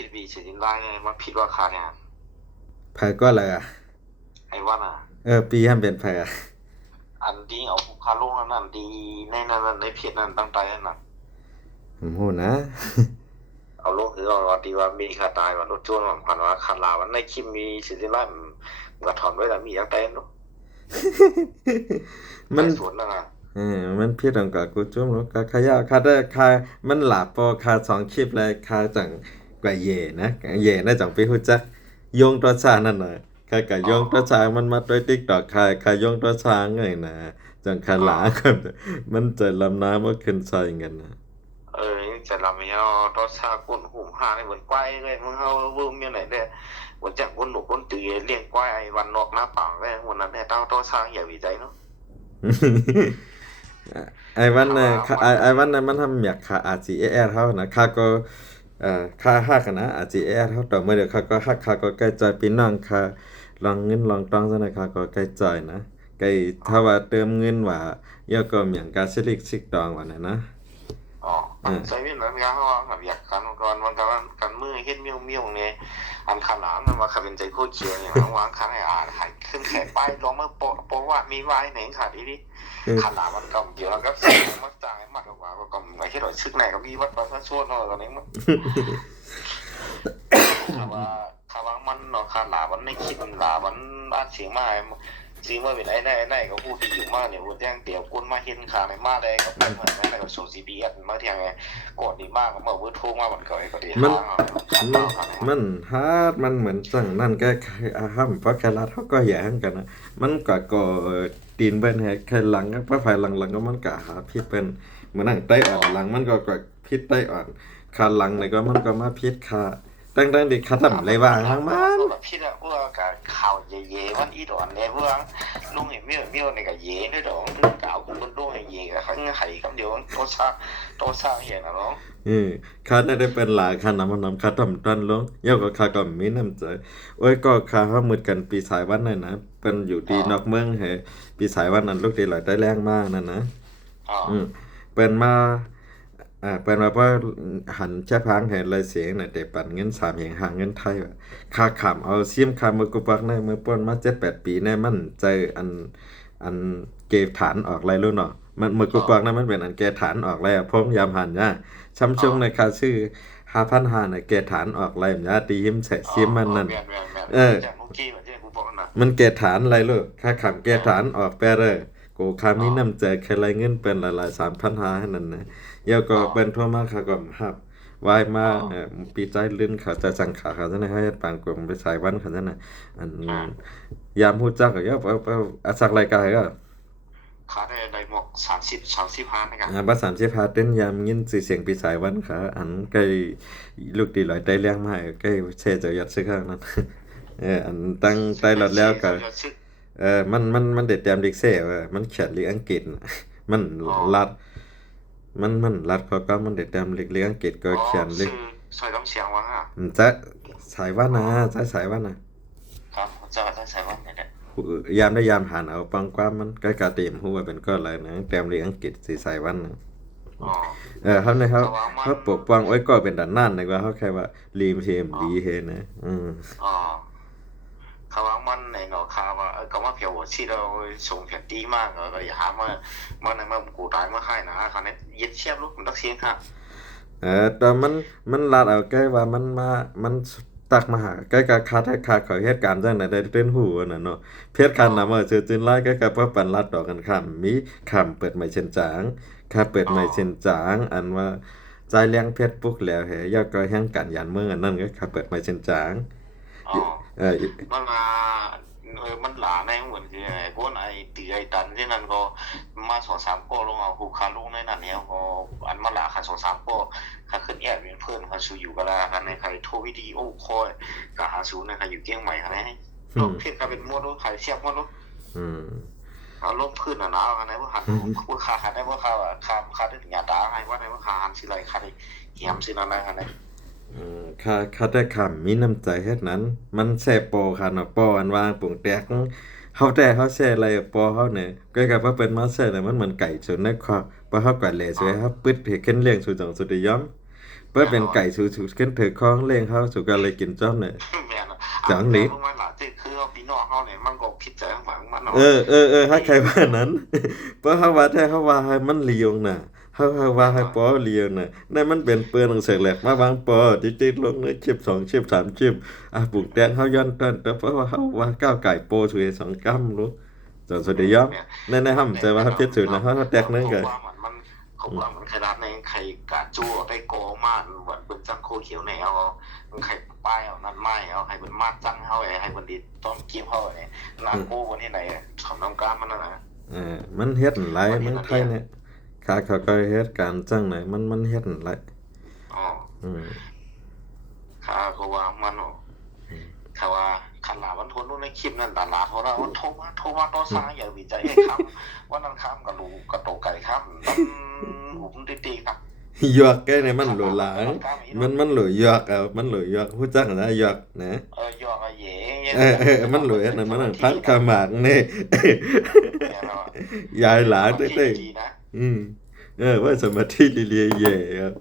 ผิดบีเฉยๆไล่มันผิดว่าคาเนี่ยไผก็อะไรอ่ะไอ้วันอ่ะปีห้ามเป็นไผอ่ะอันดีเอาคาลงนั่นดีในนั้นในเพจนั้นตั้งใจนั่นน่ะผมฮู้นะ เอาลงคือเอาดีว่ามีคาตายว่ารถจ้วนผ่านว่าคาลาวันในคลิปมีเฉยๆไล่มันก็ถอนไว้แล้วมีตั้งแต่เนาะ มันสวนนั่นน่ะมันผิดอันก็กูจุ่มแล้วก็ขยะคาได้คามันหลาปอคา2คลิปเลยคาจังกว่าเย่นะเย่น่าจังไปฮู้จักโยงตัวชานั่นน่ะคาก็โยงตัวชามันมาด้วย TikTok คาโยงตัวชาไงนะจังคาหลาก็มันใจลำน้ำบ่ขึ้นใส่กันนะจะlàm nhau đó xa quân hùng hà này vẫn quay đâyมึงเอาvương như này đây vẫn chẳng quân nổ quân từ liên quay ai văn nọ na bảng đây một lần này tao đó xa hiểu vì đấy nó ไอ้วันน่ะไอ้วันนั้นมันทำอยากค่า RCAS เท่านะค่าก็ค่าฮักอะนะ RCAS เท่าต่อเมื่อเดี๋ยวค่าก็ฮักค่าก็ใกล้จ่ายพี่น้องค่าลองเงินลองต้องซะนะค่าก็ใกล้จ่ายนะใกล้ถ้าว่าเติมเงินว่าย่อก็เหมียงกาซิลิกซิกตองว่าน่ะนะใช้เวลาเงาแบบอยากกันก่อนวันกันมือเฮ็ดเมี่ยวเนี่ยอันขนาดมันว่าขับเป็นใจโคตรเชียร์เนี่ยวางข้างไอ้หายขึ้นแขกไปลองมาโปว่ามีไว้ไหนขาดดิขนาดมันก็เดี๋ยวก็เสียงมันจ่ายมากกว่าก็ไม่ใช่หรอกชึกไหนก็มีวัดประชาชนเนาะตอนนี้มันคำว่ามันเนาะขนาดมันไม่คิดหนามันอัดเสียงมาซีเมื่อเป็นไอ้ก็พูดอยู่มากเนี่ยพูดแจ้งเตี๋ยวคุณมาเห็นขาในมาได้ก็เป็นเหมือนในกับส่ง CPS มาเที่ยงไงกดดีมากก็เมื่อวิร์ดโทรมาเหมือนกันก็ดีมันฮาดมันเหมือนจังนั่นก็ห้ามเพราะแค่ลาเฮาก็แย่งกันนะมันก็ตีนเปิ้นให้แค่หลังเพราะฝ่ายหลังก็มันก็หาผิดเปิ้นมื้อนั้นไต้อ่อนหลังมันก็ผิดไต้อ่อนขาหลังนี่ก็มันก็มาผิดขาตั้งๆที่ขาทำเลยว่าทางมันผิดอ่ะพวกกับข่าวเย่ๆมันอีดอนเนี่ยพวกลุงเห็นเมี่ยวในกับเย่ด้วยดอกถึงกล่าวคุณลุงให้เย่กับข้างไห้คำเดียวโตซ่าเห็นนะน้องข้าได้เป็นหลายข้านำข้าทำตันลงเย้าก็ข้าก็มีน้ำใจโอ้ยก็ข้าเฮามืดกันปีสายวันนั่นนะเป็นอยู่ดีนอกเมืองให้ปีสายวันนั้นลูกดีหลายได้แรงมากนั่นนะเป็นมาเป็นว่าพอหันแช่พังให้เลยเสียงน่ะได้ปันเงิน3แห่งหาเงินไทยว่าค่าขำเอาซิมคำมือกุปักในมือป่นมา7-8ปีในมันใจอันเกฐานออกไรรู้เนาะมันมือกุปักนั้นมันเป็นอันเกฐานออกไรพงยามหันยะช้ำชงในค่าชื่อ5,500น่ะเกฐานออกไรยะตีหิมใส่ซิมมันนั่นมันเกฐานไรลูกค่าขำเกฐานออกแปเด้อกูค่ามีน้ำใจแค่ไรเงินเป็นหลายๆ 3,500 นั่นนะเดี๋ยวก็เป็นทั่วมาค่ะก็ครับวายมาปีใจลื่นเขาจะจังขาเขาซะนะให้ปานกลมไปสายวันเขาซะนะอันยามฮู้จักก็ยอาสักรายการก็ขาได้หมวก35นะครับบ่35เต้นยามยินชื่อเสียงปีสายวันขาอันใกล้ลูกดีลอยได้เลี้ยงมาใกล้เชจะยัดซึกข้างนั้นอันตั้งใต้รถแล้วก็มันได้แต้มลีกเซ่มันเขียนลีกอังกฤษมันลัดมันรัดเขาก็มันได้แต้มลีกอังกฤษก็เขียนลีกสายกำเสียงว่าจะสายวันนะสายวันนะครับจะสายวันเนี่ยยามได้ยามหานเอาปังความมันใกล้กะเต็มฮู้ว่าเป็นก็อะไรนะแต้มลีกอังกฤษสิสายวันนะเฮาในเฮาปกป้องไว้ก็เป็นด้านนั้นดีกว่าเฮาแค่ว่าลีมทีมดีเฮนะเขาว่ามันในเนาะเขาว่าก็มาเพียวที่เราส่งแผนดีมากก็อย่าหามาในมากูตายมาให้นะเขาเนี่ยยึดเชียบลูกมันตักเสียงครับแต่มันลาดเอาใกล้ว่ามันตักมาหาใกล้กับคาให้คาเขาเหตุการณ์จังได๋ได้เต้นหูน่ะเนาะเพชรคันน่ะว่าชื่อจินลายใกล้กับว่าปันลัดดอกกันข้ามมีคำเปิดใหม่เช่นจางค่าเปิดใหม่เช่นจางอันว่าใจเลี้ยงเพชรปุกแล้วแหยอก็แห่งกันยันเมืองอันนั้นก็ค่าเปิดใหม่เช่นจางมันมันหลาในเหมือนคือพวกไอ้ตีไอ้ตันที่นั่นก็มา2-3โกลงเอาหูคาลุงในนั้นเนี่ยก็อันมาหลาคัน2-3โกค่าขึ้นแอดเป็นเพิ่นเขาสู้อยู่ก็แล้วกันในใครโทรวิดีโอคอลก็หาสู้ในใครอยู่เกียงใหม่คั่นให้ลงเพจก็เป็นหมดใครเสียบหมดเอาลงพื้นน่ะนะคั่นว่าหันผู้ค้าหันได้บ่ค่าค่าได้หยาดาให้ว่าได้ว่าค่าหันสิไรค่าได้เหี่ยมสินั่นคั่นข้าได้คำมีน้ำใจเฮ็ดนั้นมันแซ่ปอค่ะเนาะปออันวางปุงแตกเฮาแต่เฮาแซ่อะไรปอเฮาเนี่ยก็กับว่าเป็นมาแซ่เนี่ยมันเหมือนไก่ชนในคอบ่เฮาก็แลสวยเฮาปึดให้ขึ้นเลี้ยงสู่จังสุดยอม เปิ้เป็นไก่สูๆขึ้นถือของเลี้ยงเขาสุกเลยกินจ้อมเนี่ย แม่น จังหนิ มันหลาที่คือพี่น้องเฮาเนี่ยมันก็คิดใจข้างหลังมันเนาะ ถ้าใครว่านั้น เพราะเขาว่าแท้เขาว่าให้มันเลียงน่ะเขาว่าให้ปอเลียงน่ะนั่นมันเป็นเปื้อนของเสกแหลกมาวางปอจิๆลงในชิบ2ชิบ3ชิบปลูกแตงเขาย้อนต้นแต่เพราะว่าเขาว่าก้าวไก่โปสวย2กำรู้จนสุดยอดในห้ำใจว่าเขาเจ็ดสุดนะเขาแตกนั่นก็ มันเขาว่ามันขนาดในใครกาจู้ได้โกมาเหมือนเป็นจังโคเขียวแนวมันใครป้ายเอานั่นไม้เอาให้เป็นมาดจังเฮาให้เป็นดีต้นกิ้มเฮาเนี่ยน้ำกูวันที่ไหนทำน้ำกามมันน่ะนะ มันเฮ็ดหลายเมืองไทยเนี่ยข้าเขาก็เฮ็ดการจังไหนมันเฮ็ดหลาย อ๋อ อืม ข้าก็ว่ามันข้าว่าขันหลาวันทนนู่นในคลิปนั่นตลาดเขาแล้วโทรมาต่อสายอย่าวิจัยให้คำว่านั่นคำกับลูกกับโตไก่คำมันหุบตีครับ ยอกแกเนี่ยมันหลหลางมันหลยอกมันหลยอกฮู้จักนะยอกนะ ยอกเย่ มันหลยอันนั้นมันพักขมากนี่ยายหลานเต้ว่าสมาธิลีเลียเย่ครับ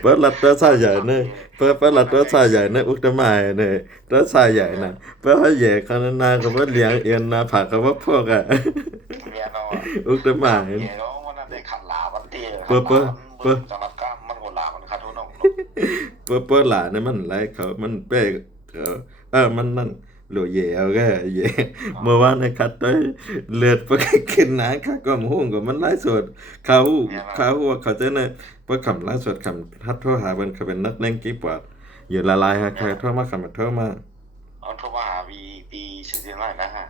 เปิดลัดตัวซาใหญ่เนี่ยเปิดลัดตัวซาใหญ่เนี่ยอุกตะไม้เนี่ยตัวซาใหญ่น่ะเปิดให้ใหญ่ขนาดนั้นก็ว่าเลี้ยงเอียนนาผักก็ว่าพวกอุกตะไม้ ขันหลาวันเตี้ย เปิ้ จังหวัดก้ามมันโหหลามันคาทุนน้อง เปิ้หลานเนี่ยมันไรเขามันเป้มันนั่นหลวเย่เอาแกเย่เมื่อวานในคัดได้เลือดไปกินน้ำข้าก็หุ้งกับมันไล่สดเขาว่าเขาจะเนี่ยเพื่อคำไล่สดคำทัดโทรหาเป็นเขาเป็นนักเล่นกีบอดอยู่ละลายฮะใครโทรมาคำโทรมา เอาโทรมาหาวีเสียงไรนะฮะ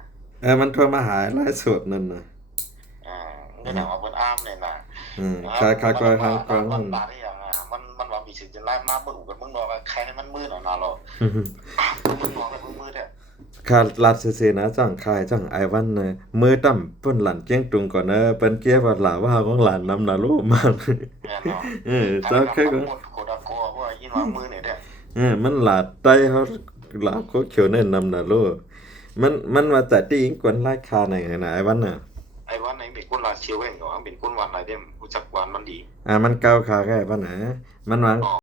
มันโทรมาหาไล่สดนั่นนะ ก็ถามว่าเปิ้นอ้ามเนี่ยนะ ข้าก็ทางกลาง มันตาได้ยังมันว่ามีเสียงไรมาเบิ่งกันมึงนอกใครให้มันมืดหน่อยหรอมึงนอกแล้วมึงมืดอ่ะข้าลัดเสนะจังคายจังไอวันเนี่ยมือต่ำเปิ้นหลานเจียงตุงก่อนนะเปิ้นเกียว่าหลาว่าของหลานนำนาโลมัน เจ้าแค่ก็โคดาโกว่ายินว่ามือเนี่ยเด้ มันหลาดไต้เขาหลาโคเขียวในนำนาโลมันมาจากที่อิงกวนไล่คาไหนนะไอวันน่ะไอ้วันไหนเป็นคนลาเชียวเองก็เป็นคนวันอะไรเด้รู้จักวันมันดีมันเก้าคาแค่วันไหนมันวาง